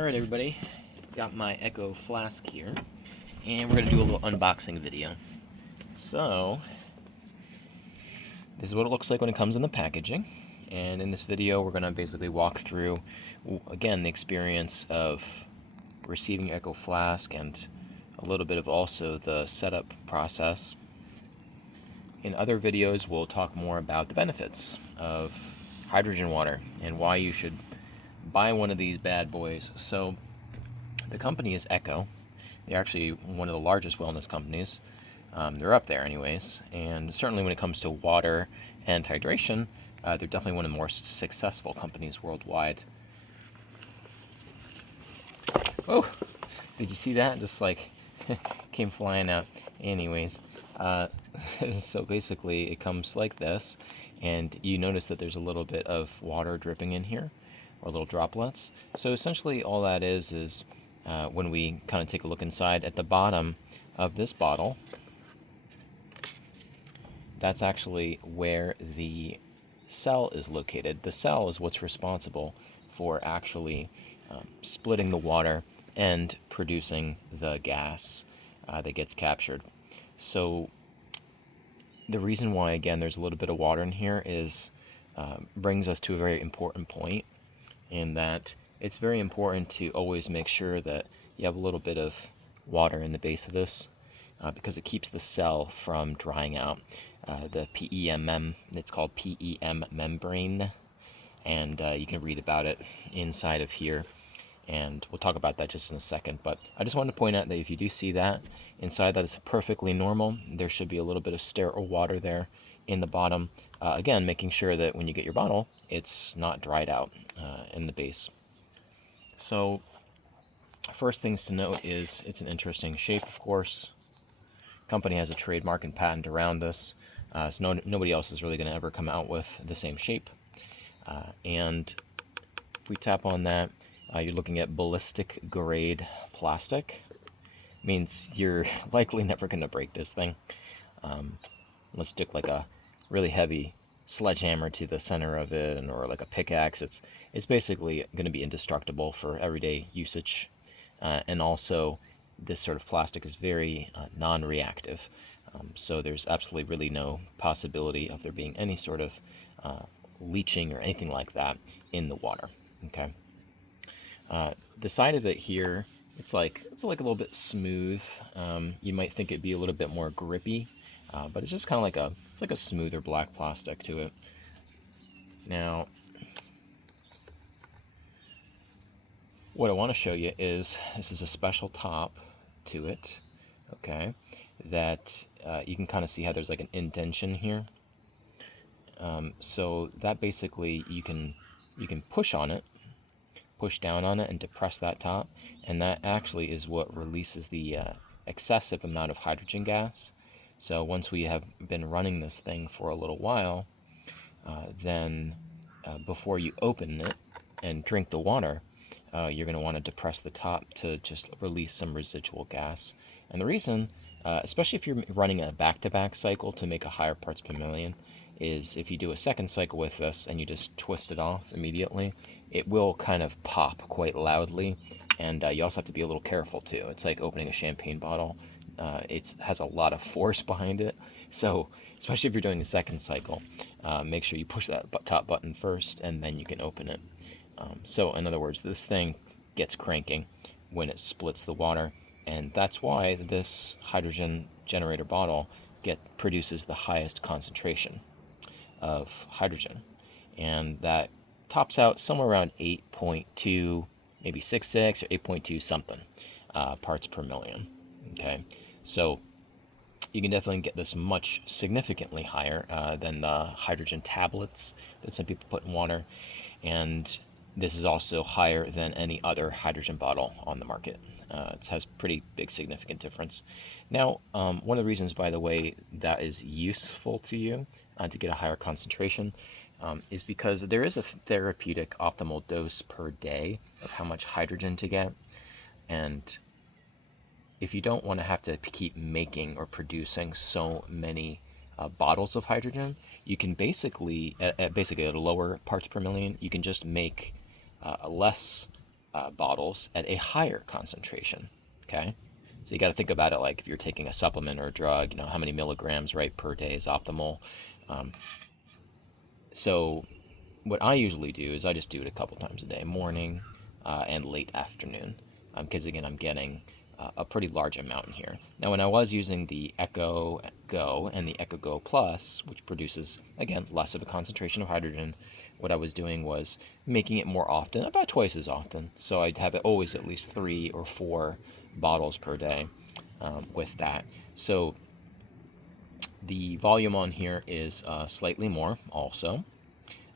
Alright everybody, got my Echo Flask here, and we're going to do a little unboxing video. So, this is what it looks like when it comes in the packaging, and in this video we're going to basically walk through, again, the experience of receiving Echo Flask and a little bit of also the setup process. In other videos we'll talk more about the benefits of hydrogen water and why you should buy one of these bad boys. So the company is Echo. They're actually one of the largest wellness companies. They're up there anyways, and certainly when it comes to water and hydration, they're definitely one of the more successful companies worldwide. Oh, did you see that? Just like came flying out. Anyways, so basically it comes like this, and you notice that there's a little bit of water dripping in here, or little droplets. So essentially all that is when we kind of take a look inside at the bottom of this bottle, that's actually where the cell is located. The cell is what's responsible for actually splitting the water and producing the gas that gets captured. So the reason why, again, there's a little bit of water in here is brings us to a very important point, in that it's very important to always make sure that you have a little bit of water in the base of this, because it keeps the cell from drying out. The PEM, it's called PEM membrane, and you can read about it inside of here, and we'll talk about that just in a second. But I just wanted to point out that if you do see that inside, that is perfectly normal. There should be a little bit of sterile water there in the bottom, again making sure that when you get your bottle it's not dried out in the base. So first things to note is it's an interesting shape, of course. Company has a trademark and patent around this, so nobody else is really going to ever come out with the same shape. And if we tap on that, you're looking at ballistic grade plastic. Means you're likely never going to break this thing. Let's stick like a really heavy sledgehammer to the center of it, or like a pickaxe. It's basically going to be indestructible for everyday usage, and also this sort of plastic is very non-reactive, so there's absolutely really no possibility of there being any sort of leaching or anything like that in the water. Okay, the side of it here, it's like a little bit smooth. You might think it'd be a little bit more grippy, but it's just kind of like a smoother black plastic to it. Now, what I want to show you is this is a special top to it, okay, that you can kind of see how there's like an indentation here. So that basically you can push on it, push down on it and depress that top, and that actually is what releases the excessive amount of hydrogen gas. So once we have been running this thing for a little while, then before you open it and drink the water, you're going to want to depress the top to just release some residual gas. And the reason, especially if you're running a back-to-back cycle to make a higher parts per million, is if you do a second cycle with this and you just twist it off immediately, it will kind of pop quite loudly, and you also have to be a little careful too. It's like opening a champagne bottle. It has a lot of force behind it, so especially if you're doing a second cycle, make sure you push that top button first and then you can open it. So in other words, this thing gets cranking when it splits the water, and that's why this hydrogen generator bottle produces the highest concentration of hydrogen, and that tops out somewhere around 8.2, maybe 6.6 or 8.2 something parts per million. Okay, so you can definitely get this much significantly higher than the hydrogen tablets that some people put in water, and this is also higher than any other hydrogen bottle on the market. It has pretty big significant difference. Now, one of the reasons, by the way, that is useful to you to get a higher concentration is because there is a therapeutic optimal dose per day of how much hydrogen to get, and if you don't want to have to keep making or producing so many bottles of hydrogen, you can basically at a lower parts per million, you can just make less bottles at a higher concentration. Okay, so you got to think about it like if you're taking a supplement or a drug, how many milligrams, right, per day is optimal. Um, so what I usually do is I just do it a couple times a day, morning and late afternoon, because again, I'm getting a pretty large amount in here. Now, when I was using the Echo Go and the Echo Go Plus, which produces, again, less of a concentration of hydrogen, what I was doing was making it more often, about twice as often. So I'd have it always at least 3 or 4 bottles per day with that. So the volume on here is slightly more also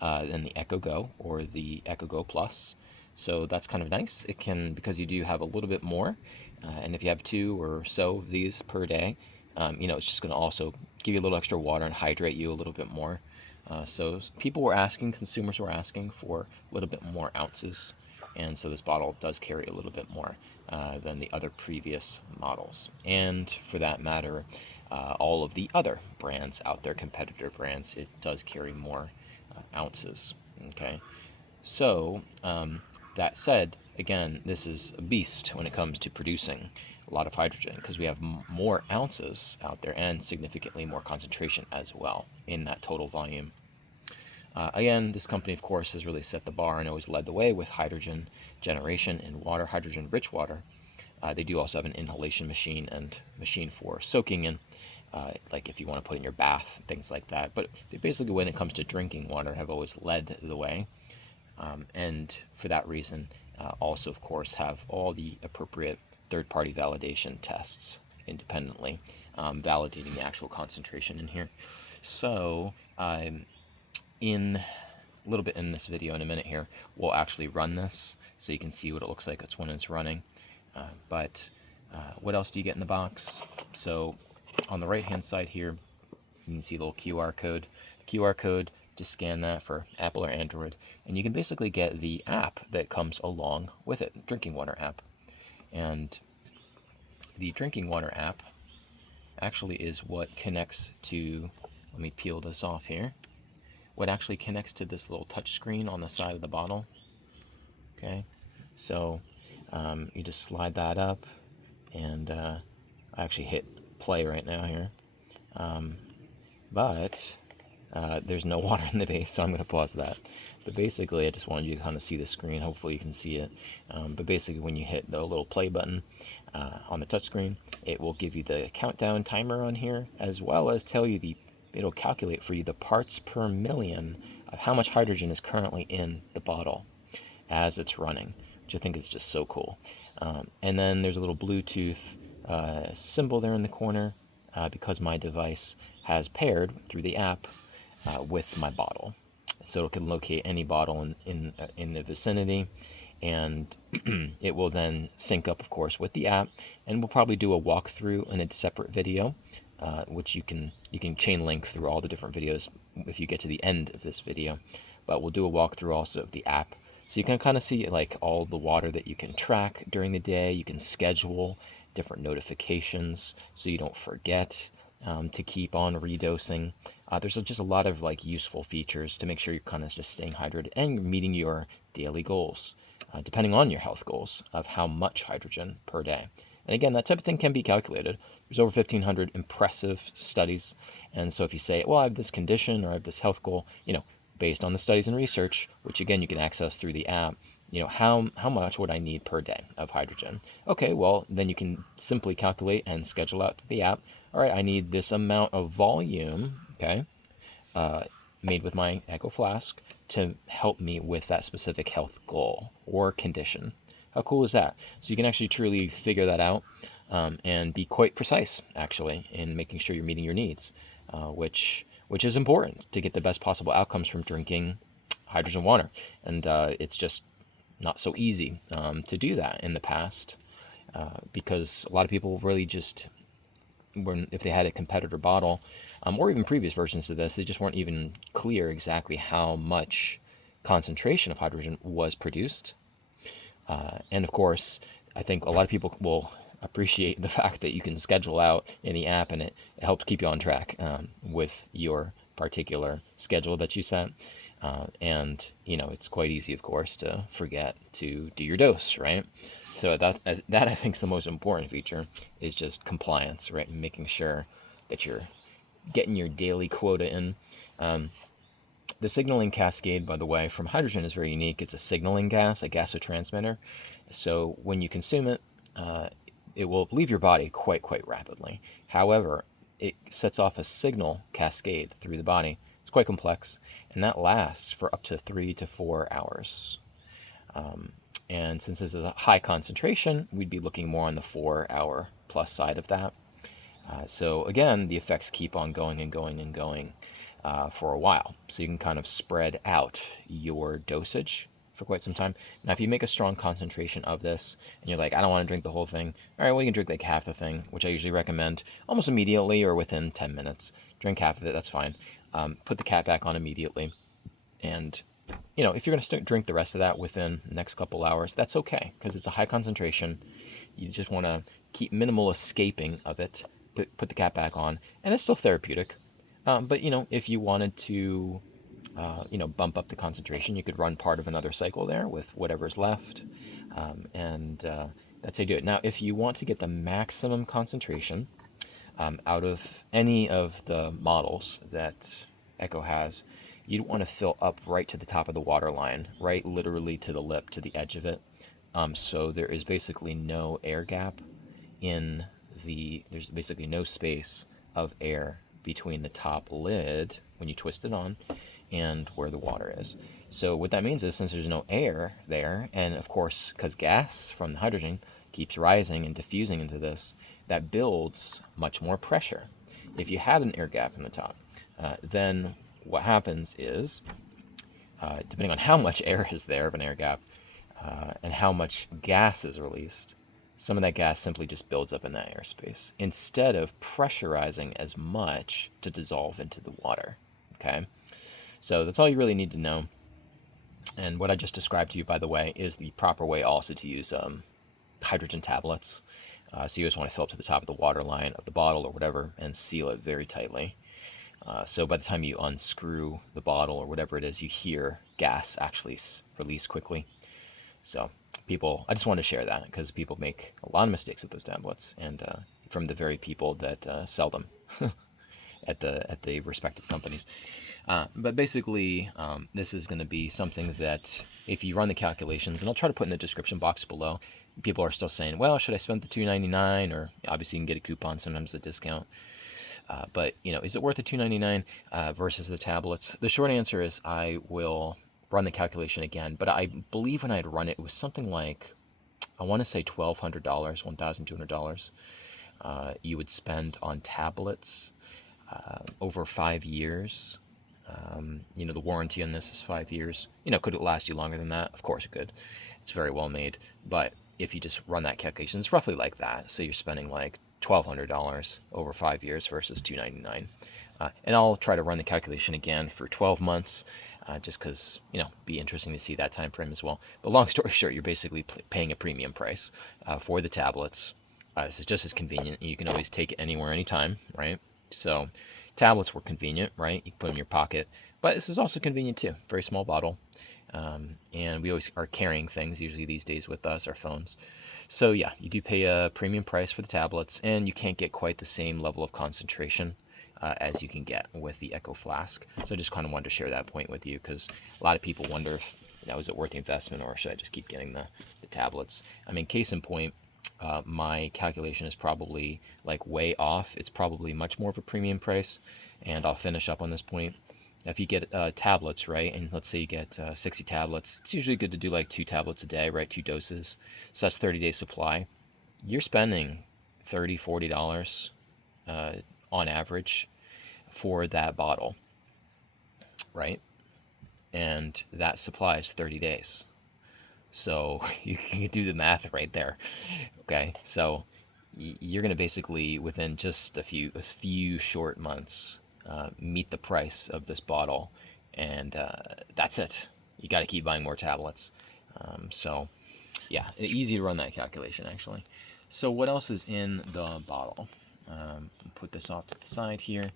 than the Echo Go or the Echo Go Plus. So that's kind of nice. It can, because you do have a little bit more, and if you have 2 or so of these per day, it's just going to also give you a little extra water and hydrate you a little bit more. So people were asking, consumers were asking for a little bit more ounces, and so this bottle does carry a little bit more than the other previous models. And for that matter, all of the other brands out there, competitor brands, it does carry more ounces. Okay, so that said, again, this is a beast when it comes to producing a lot of hydrogen because we have more ounces out there and significantly more concentration as well in that total volume. Again, this company, of course, has really set the bar and always led the way with hydrogen generation in water, hydrogen-rich water. They do also have an inhalation machine and machine for soaking in, like if you want to put in your bath, things like that. But they basically, when it comes to drinking water, have always led the way. And for that reason, also, of course, have all the appropriate third-party validation tests independently, validating the actual concentration in here. So in a little bit in this video in a minute here, we'll actually run this so you can see what it looks like when it's running. But what else do you get in the box? So on the right hand side here, you can see a little QR code. QR code, just scan that for Apple or Android, and you can basically get the app that comes along with it, drinking water app. And the drinking water app actually is what connects to, let me peel this off here, what actually connects to this little touch screen on the side of the bottle. Okay, so you just slide that up, and I actually hit play right now here, but there's no water in the base, so I'm going to pause that. But basically, I just wanted you to kind of see the screen. Hopefully you can see it. But basically, when you hit the little play button on the touch screen, it will give you the countdown timer on here, as well as tell you it'll calculate for you the parts per million of how much hydrogen is currently in the bottle as it's running, which I think is just so cool. And then there's a little Bluetooth symbol there in the corner because my device has paired through the app with my bottle. So it can locate any bottle in the vicinity, and it will then sync up, of course, with the app, and we'll probably do a walkthrough in a separate video, which you can chain link through all the different videos if you get to the end of this video. But we'll do a walkthrough also of the app, so you can kind of see like all the water that you can track during the day. You can schedule different notifications so you don't forget to keep on redosing. There's just a lot of like useful features to make sure you're kind of just staying hydrated and meeting your daily goals, depending on your health goals of how much hydrogen per day. And again, that type of thing can be calculated. There's over 1,500 impressive studies. And so if you say, well, I have this condition or I have this health goal, based on the studies and research, which again, you can access through the app, how much would I need per day of hydrogen? Okay, well, then you can simply calculate and schedule out the app. All right, I need this amount of volume, okay, made with my Echo Flask to help me with that specific health goal or condition. How cool is that? So you can actually truly figure that out and be quite precise, actually, in making sure you're meeting your needs, which is important to get the best possible outcomes from drinking hydrogen water. And it's just not so easy to do that in the past because a lot of people really just, if they had a competitor bottle or even previous versions of this, they just weren't even clear exactly how much concentration of hydrogen was produced. And of course, I think a lot of people will appreciate the fact that you can schedule out in the app, and it helps keep you on track with your particular schedule that you set. And it's quite easy, of course, to forget to do your dose, right? So that I think is the most important feature, is just compliance, right? And making sure that you're getting your daily quota in. The signaling cascade, by the way, from hydrogen is very unique. It's a signaling gas, a gasotransmitter. So when you consume it, it will leave your body quite rapidly. However, it sets off a signal cascade through the body. It's quite complex, and that lasts for up to 3 to 4 hours. And since this is a high concentration, we'd be looking more on the 4-hour plus side of that. So again, the effects keep on going and going and going for a while. So you can kind of spread out your dosage for quite some time. Now, if you make a strong concentration of this and you're like, I don't want to drink the whole thing, all right, well, you can drink like half the thing, which I usually recommend almost immediately or within 10 minutes. Drink half of it, that's fine. Put the cap back on immediately. And, if you're going to drink the rest of that within the next couple hours, that's okay, because it's a high concentration. You just want to keep minimal escaping of it. Put the cap back on, and it's still therapeutic. But if you wanted to, bump up the concentration, you could run part of another cycle there with whatever's left, and that's how you do it. Now, if you want to get the maximum concentration out of any of the models that Echo has, you'd want to fill up right to the top of the water line, right, literally to the lip, to the edge of it. So there is basically no air gap there's basically no space of air between the top lid when you twist it on and where the water is. So what that means is, since there's no air there, and of course because gas from the hydrogen keeps rising and diffusing into this, that builds much more pressure. If you had an air gap in the top, then what happens is, depending on how much air is there of an air gap and how much gas is released, some of that gas simply just builds up in that airspace instead of pressurizing as much to dissolve into the water. Okay, so that's all you really need to know. And what I just described to you, by the way, is the proper way also to use hydrogen tablets. So you just want to fill up to the top of the water line of the bottle or whatever and seal it very tightly. So by the time you unscrew the bottle or whatever it is, you hear gas actually release quickly. So I just wanted to share that because people make a lot of mistakes with those tablets, and from the very people that sell them at the respective companies. But basically, this is going to be something that if you run the calculations, and I'll try to put in the description box below, people are still saying, well, should I spend the $2.99? Or obviously you can get a coupon, sometimes a discount. But is it worth the $2.99 versus the tablets? The short answer is I will run the calculation again, but I believe when I had run it, it was something like, I want to say $1,200, $1,200 you would spend on tablets over 5 years. The warranty on this is 5 years. Could it last you longer than that? Of course it could. It's very well made. But if you just run that calculation, it's roughly like that. So you're spending like $1,200 over 5 years versus $2.99. And I'll try to run the calculation again for 12 months. Just because, be interesting to see that time frame as well. But long story short, you're basically paying a premium price for the tablets. This is just as convenient. You can always take it anywhere, anytime, right? So tablets were convenient, right? You can put them in your pocket. But this is also convenient too. Very small bottle. And we always are carrying things, usually these days, with us, our phones. So yeah, you do pay a premium price for the tablets, and you can't get quite the same level of concentration as you can get with the Echo Flask. So I just kind of wanted to share that point with you, because a lot of people wonder if, is it worth the investment, or should I just keep getting the tablets? I mean, case in point, my calculation is probably like way off. It's probably much more of a premium price, and I'll finish up on this point. If you get tablets, right, and let's say you get 60 tablets, it's usually good to do like 2 tablets a day, right, 2 doses. So that's 30-day supply. You're spending $30, $40 on average for that bottle, right? And that supply is 30 days. So you can do the math right there, okay? So you're going to basically, within just a few short months, meet the price of this bottle, and that's it. You got to keep buying more tablets. So yeah, easy to run that calculation, actually. So what else is in the bottle? Put this off to the side here.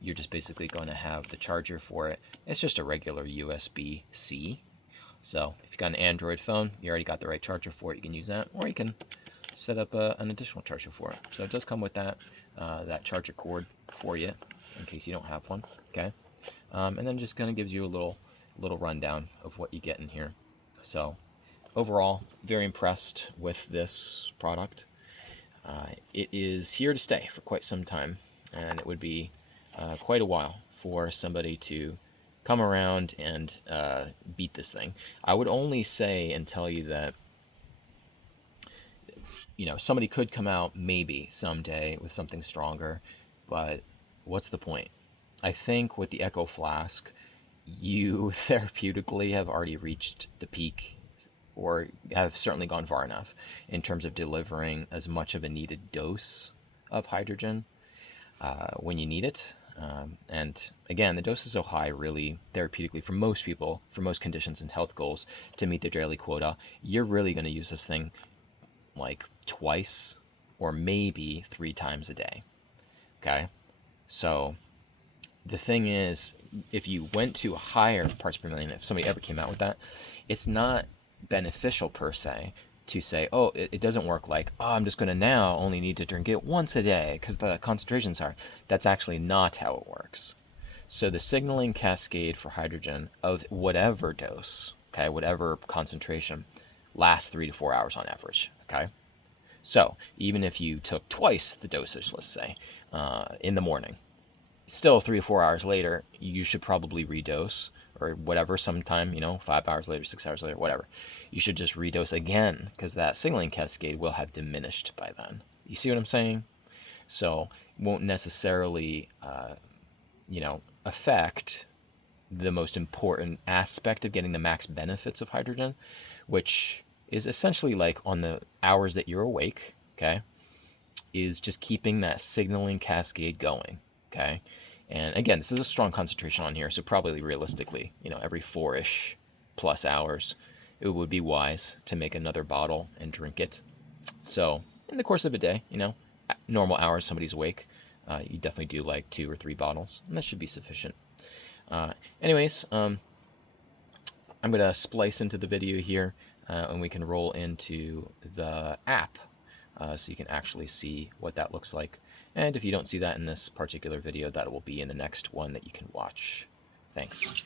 You're just basically going to have the charger for it. It's just a regular USB-C. So if you've got an Android phone, you already got the right charger for it. You can use that, or you can set up an additional charger for it. So it does come with that charger cord for you, in case you don't have one. Okay, and then just kind of gives you a little rundown of what you get in here. So overall, very impressed with this product. It is here to stay for quite some time, and it would be quite a while for somebody to come around and beat this thing. I would only say and tell you that, you know, somebody could come out maybe someday with something stronger, but what's the point? I think with the Echo Flask, you therapeutically have already reached the peak, or have certainly gone far enough in terms of delivering as much of a needed dose of hydrogen when you need it. And again, the dose is so high, really, therapeutically, for most people, for most conditions and health goals, to meet their daily quota, you're really going to use this thing like twice or maybe 3 times a day. Okay? So the thing is, if you went to a higher parts per million, if somebody ever came out with that, it's not beneficial per se to say, oh, it doesn't work like, oh, I'm just going to now only need to drink it once a day because the concentrations are. That's actually not how it works. So the signaling cascade for hydrogen of whatever dose, okay, whatever concentration, lasts 3 to 4 hours on average, okay? So even if you took twice the dosage, let's say, in the morning, still 3 to 4 hours later, you should probably redose, or whatever, sometime, 5 hours later, 6 hours later, whatever. You should just redose again, because that signaling cascade will have diminished by then. You see what I'm saying? So won't necessarily, affect the most important aspect of getting the max benefits of hydrogen, which is essentially like on the hours that you're awake, okay, is just keeping that signaling cascade going, okay? And again, this is a strong concentration on here, so probably realistically, every 4-ish plus hours, it would be wise to make another bottle and drink it. So in the course of a day, normal hours, somebody's awake, you definitely do like 2 or 3 bottles, and that should be sufficient. Anyways, I'm going to splice into the video here, and we can roll into the app so you can actually see what that looks like. And if you don't see that in this particular video, that will be in the next one that you can watch. Thanks.